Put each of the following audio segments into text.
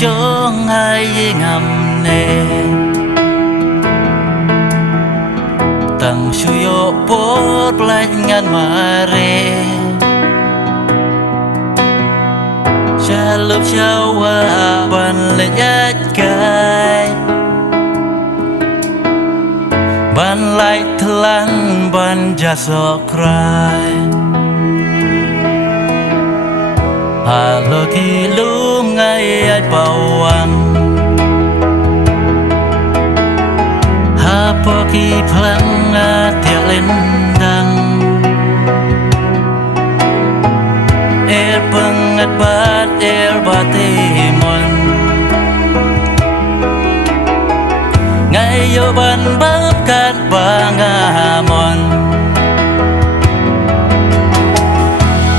sông hai ngầm nè tầng suyo bốt lạnh ngàn mà rê cha lớp trao hoa bàn lên nhát gai bàn lại thlan bàn ra sọ cry halo ki lum ngai ai bawang hapo ki plang tiak lendang air pengat bat air batimon ngai yo ban bab kat bangamon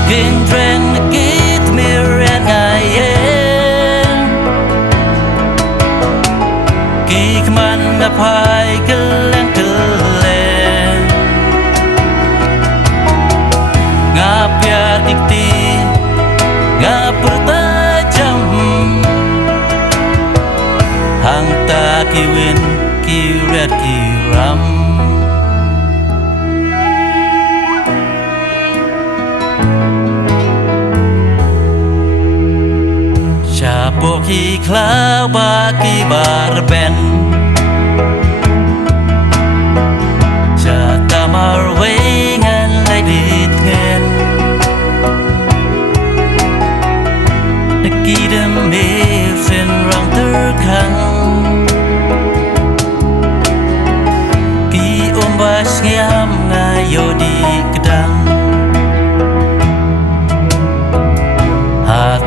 king dreng git miren ngayen ki kman ngapai keleng keleng ngapiar dikti ngapur tajam hang ta kiwin kiret kiram Chapo ki klau ba ki barben Cha marwe ngan lai dit ngen Ki dem me sen rang ter khang Ki om bas ngiam ngayo di kedang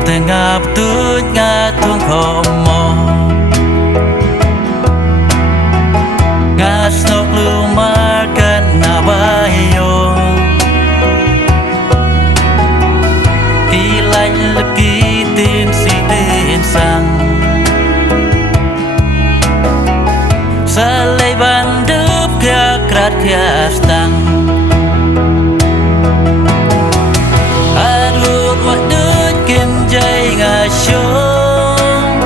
Tengah tut ngatung komo ngas nok lumar kan nabayo kilai leki tin si tin sang salai bandup kya krat kya stang adut wadut kinjai ngashong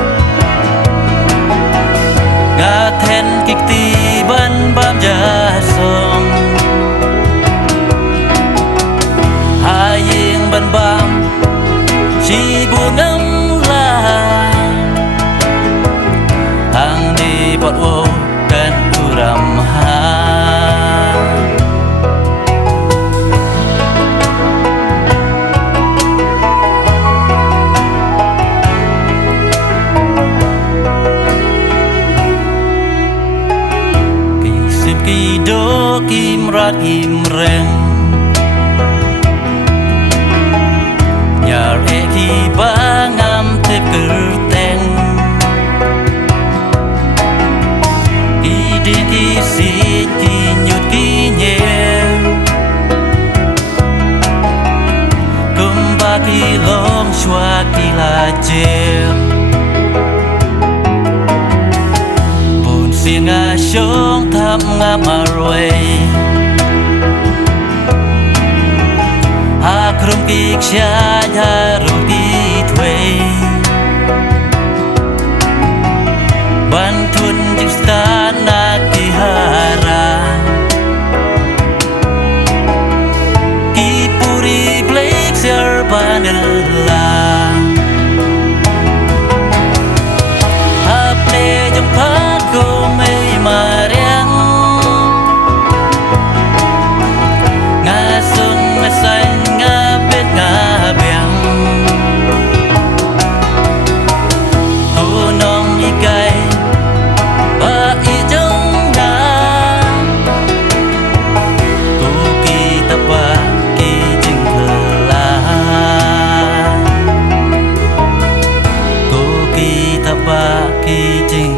ngaten kikti ban bam jasong haying ban bam si bunam la hang di pot wo kan uram ha Kido kimrat imreng Nyar eki bangam tip kerteng Idin isit kinyut kinyer Kumbaki long shwa kilajer Siêng a sông thăm ngam arway ha krum ki kya ya ru ki thway ban thun jing stan na ki hara ki puri blake ser banela ha ple jong pha ko mei mariang ngasung ngasai ngabet ngabiang tunong ikai ba ijong na ku kita pa ki jing phla ku kita pa ki jing